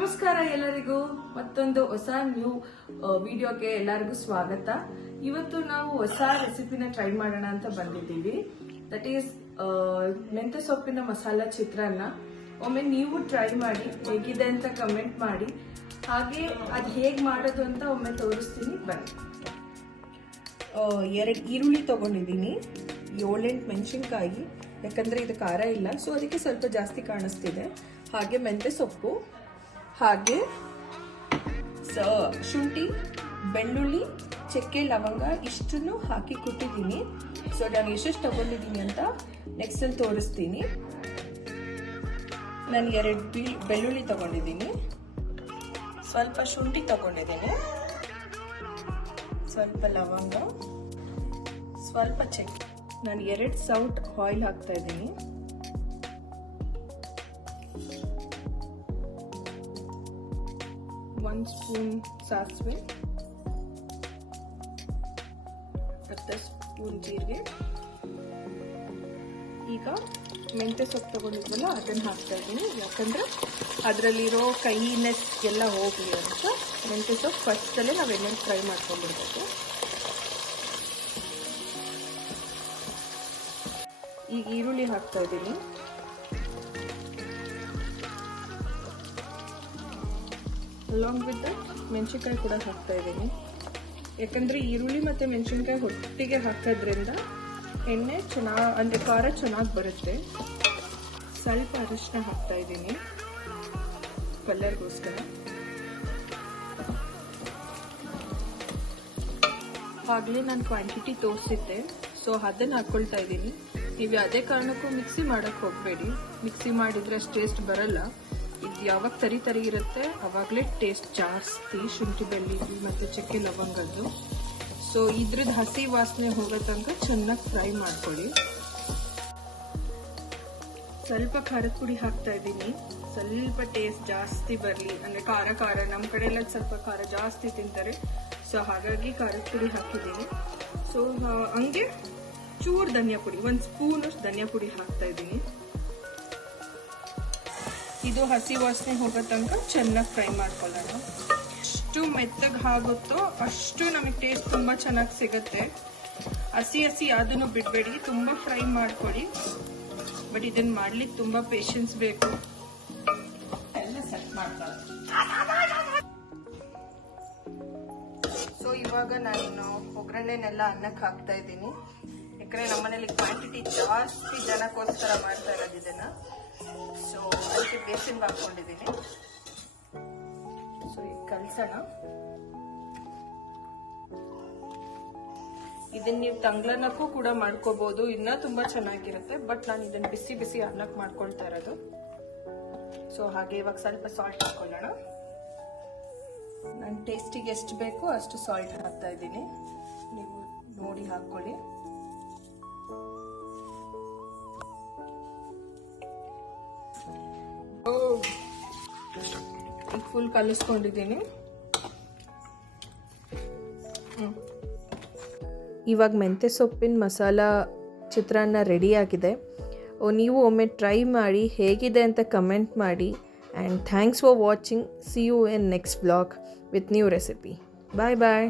ನಮಸ್ಕಾರ ಎಲ್ಲರಿಗೂ ಮತ್ತೊಂದು ಹೊಸ ನ್ಯೂ ವಿಡಿಯೋಗೆ ಎಲ್ಲರಿಗೂ ಸ್ವಾಗತ. ಇವತ್ತು ನಾವು ಹೊಸ ರೆಸಿಪಿನ ಟ್ರೈ ಮಾಡೋಣ ಅಂತ ಬಂದಿದ್ದೀವಿ. ದಟ್ ಈಸ್ ಮೆಂತ್ಯ ಸೊಪ್ಪಿನ ಮಸಾಲಾ ಚಿತ್ರಾನ್ನ. ಒಮ್ಮೆ ನೀವು ಟ್ರೈ ಮಾಡಿ, ಹೇಗಿದೆ ಅಂತ ಕಮೆಂಟ್ ಮಾಡಿ. ಹಾಗೆ ಅದು ಹೇಗೆ ಮಾಡೋದು ಅಂತ ಒಮ್ಮೆ ತೋರಿಸ್ತೀನಿ ಬನ್ನಿ. 2 ಈರುಳ್ಳಿ ತಗೊಂಡಿದ್ದೀನಿ, 7-8 ಮೆಣಸಿನ್ಕಾಯಿ, ಯಾಕಂದ್ರೆ ಇದು ಖಾರ ಇಲ್ಲ ಸೊ ಅದಕ್ಕೆ ಸ್ವಲ್ಪ ಜಾಸ್ತಿ ಕಾಣಿಸ್ತಿದೆ. ಹಾಗೆ ಮೆಂತ್ಯ ಸೊಪ್ಪು, ಹಾಗೆ ಶುಂಠಿ, ಬೆಳ್ಳುಳ್ಳಿ, ಚಕ್ಕೆ, ಲವಂಗ ಇಷ್ಟನ್ನು ಹಾಕಿ ಕುಟ್ಟಿದ್ದೀನಿ. ಸೊ ನಾನು ಎಷ್ಟೆಷ್ಟು ತಗೊಂಡಿದ್ದೀನಿ ಅಂತ ನೆಕ್ಸ್ಟ್ ಅಲ್ಲಿ ತೋರಿಸ್ತೀನಿ. ನಾನು 2 ಬೆಳ್ಳುಳ್ಳಿ ತಗೊಂಡಿದ್ದೀನಿ, ಸ್ವಲ್ಪ ಶುಂಠಿ ತಗೊಂಡಿದ್ದೀನಿ, ಸ್ವಲ್ಪ ಲವಂಗ, ಸ್ವಲ್ಪ ಚಕ್ಕೆ. ನಾನು 2 ಸೌಟ್ ಆಯಿಲ್ ಹಾಕ್ತಾ ಇದ್ದೀನಿ. ಒಂದು ಸ್ಪೂನ್ ಸಾಸಿವೆ, 10 ಸ್ಪೂನ್ ಜೀರಿಗೆ. ಈಗ ಮೆಂತ್ಯ ಸೊಪ್ಪು ತಗೊಂಡಿದ್ವಲ್ಲ ಅದನ್ನು ಹಾಕ್ತಾ ಇದ್ದೀನಿ, ಯಾಕಂದ್ರೆ ಅದರಲ್ಲಿರೋ ಕೈನೆಸ್ ಎಲ್ಲ ಹೋಗಲಿ ಅಂತ. ಮೆಂತ್ಯ ಸೊಪ್ಪು ಫಸ್ಟಲ್ಲೇ ನಾವು ಎಣ್ಣೆಲಿ ಫ್ರೈ ಮಾಡ್ಕೊಂಡಿರ್ಬೇಕು. ಈಗ ಈರುಳ್ಳಿ ಹಾಕ್ತಾ ಇದ್ದೀನಿ. ಅಲಾಂಗ್ ವಿತ್ ಮೆಣಸಿನ್ಕಾಯಿ ಕೂಡ ಹಾಕ್ತಾ ಇದ್ದೀನಿ, ಯಾಕಂದ್ರೆ ಈರುಳ್ಳಿ ಮತ್ತು ಮೆಣಸಿನ್ಕಾಯಿ ಒಟ್ಟಿಗೆ ಹಾಕೋದ್ರಿಂದ ಎಣ್ಣೆ ಅಂದರೆ ಖಾರ ಚೆನ್ನಾಗಿ ಬರುತ್ತೆ. ಸ್ವಲ್ಪ ಅರಿಶಿನ ಹಾಕ್ತಾ ಇದ್ದೀನಿ ಕಲರ್ಗೋಸ್ಕರ. ಆಗಲೇ ನಾನು ಕ್ವಾಂಟಿಟಿ ತೋರಿಸಿದ್ದೆ, ಸೊ ಅದನ್ನು ಹಾಕ್ಕೊಳ್ತಾ ಇದ್ದೀನಿ. ನೀವು ಯಾವುದೇ ಕಾರಣಕ್ಕೂ ಮಿಕ್ಸಿ ಮಾಡೋಕ್ಕೆ ಹೋಗಬೇಡಿ, ಮಿಕ್ಸಿ ಮಾಡಿದರೆ ಅಷ್ಟು ಟೇಸ್ಟ್ ಬರಲ್ಲ. ಇದು ಯಾವಾಗ ತರಿ ಇರುತ್ತೆ ಅವಾಗಲೇ ಟೇಸ್ಟ್ ಜಾಸ್ತಿ, ಶುಂಠಿ, ಬೆಳ್ಳುಳ್ಳಿ ಮತ್ತು ಚಕ್ಕೆ, ಲವಂಗದ್ದು. ಸೊ ಇದ್ರದ್ದು ಹಸಿ ವಾಸನೆ ಹೋಗೋ ತನಕ ಚೆನ್ನಾಗಿ ಫ್ರೈ ಮಾಡ್ಕೊಳ್ಳಿ. ಸ್ವಲ್ಪ ಖಾರದ ಪುಡಿ ಹಾಕ್ತಾ ಇದ್ದೀನಿ, ಸ್ವಲ್ಪ ಟೇಸ್ಟ್ ಜಾಸ್ತಿ ಬರಲಿ, ಅಂದರೆ ಖಾರ ನಮ್ಮ ಕಡೆ ಎಲ್ಲ ಸ್ವಲ್ಪ ಖಾರ ಜಾಸ್ತಿ ತಿಂತಾರೆ, ಸೊ ಹಾಗಾಗಿ ಖಾರದ ಪುಡಿ ಹಾಕಿದ್ದೀನಿ. ಸೊ ಹಂಗೆ ಚೂರು ಧನಿಯಾ ಪುಡಿ, 1 ಸ್ಪೂನಷ್ಟು ಧನಿಯಾ ಪುಡಿ ಹಾಕ್ತಾ ಇದ್ದೀನಿ. ಇದು ಹಸಿ ವಾಸನೆ ಹೋಗೋ ತನಕ ಚೆನ್ನಾಗಿ ಫ್ರೈ ಮಾಡ್ಕೊಳ್ಳೋಣ. ಎಷ್ಟು ಮೆತ್ತಗೆ ಆಗುತ್ತೋ ಅಷ್ಟು ನಮಗೆ ಟೇಸ್ಟ್ ತುಂಬ ಚೆನ್ನಾಗಿ ಸಿಗುತ್ತೆ. ಹಸಿ ಅದನ್ನು ಬಿಡಬೇಡಿ, ತುಂಬ ಫ್ರೈ ಮಾಡ್ಕೊಳ್ಳಿ. ಬಟ್ ಇದನ್ನು ಮಾಡ್ಲಿಕ್ಕೆ ತುಂಬ ಪೇಷನ್ಸ್ ಬೇಕು. ಎಲ್ಲ ಸೆಟ್ ಮಾಡ್ಕೊಳ್ಳಿ. ಸೊ ಇವಾಗ ನಾನು ಒಗ್ಗರಣೆನೆಲ್ಲ ಅನ್ನಕ್ಕೆ ಹಾಕ್ತಾ ಇದ್ದೀನಿ, ಯಾಕಂದ್ರೆ ನಮ್ಮನೇಲಿ ಕ್ವಾಂಟಿಟಿ ಜಾಸ್ತಿ ಜನಕ್ಕೋಸ್ಕರ ಮಾಡ್ತಾ ಇರೋದು ಇದನ್ನ. ಸೊ ಅದಕ್ಕೆ ಬೇಸನ್ ಹಾಕೊಂಡಿದ್ದೀನಿ. ಸೊ ಈಗ ಕಲ್ಸೋಣ. ಇದನ್ನ ನೀವು ತಂಗ್ಳನ್ನಕ್ಕೂ ಕೂಡ ಮಾಡ್ಕೋಬಹುದು, ಇನ್ನ ತುಂಬಾ ಚೆನ್ನಾಗಿರುತ್ತೆ. ಬಟ್ ನಾನು ಇದನ್ನ ಬಿಸಿ ಅನ್ನಕ್ಕೆ ಮಾಡ್ಕೊಳ್ತಾ ಇರೋದು. ಸೊ ಹಾಗೆ ಇವಾಗ ಸ್ವಲ್ಪ ಸಾಲ್ಟ್ ಹಾಕೊಳ್ಳೋಣ. ನಾನು ಟೇಸ್ಟಿಗೆ ಎಷ್ಟು ಬೇಕೋ ಅಷ್ಟು ಸಾಲ್ಟ್ ಹಾಕ್ತಾ ಇದ್ದೀನಿ, ನೀವು ನೋಡಿ ಹಾಕೊಳ್ಳಿ. ಈಗ ಫುಲ್ ಕಲಿಸ್ಕೊಂಡಿದ್ದೀನಿ. ಇವಾಗ ಮೆಂತ್ಯ ಸೊಪ್ಪಿನ ಮಸಾಲ ಚಿತ್ರಾನ್ನ ರೆಡಿಯಾಗಿದೆ. ನೀವು ಒಮ್ಮೆ ಟ್ರೈ ಮಾಡಿ, ಹೇಗಿದೆ ಅಂತ ಕಮೆಂಟ್ ಮಾಡಿ. And thanks for watching. See you in next vlog with new recipe. Bye bye.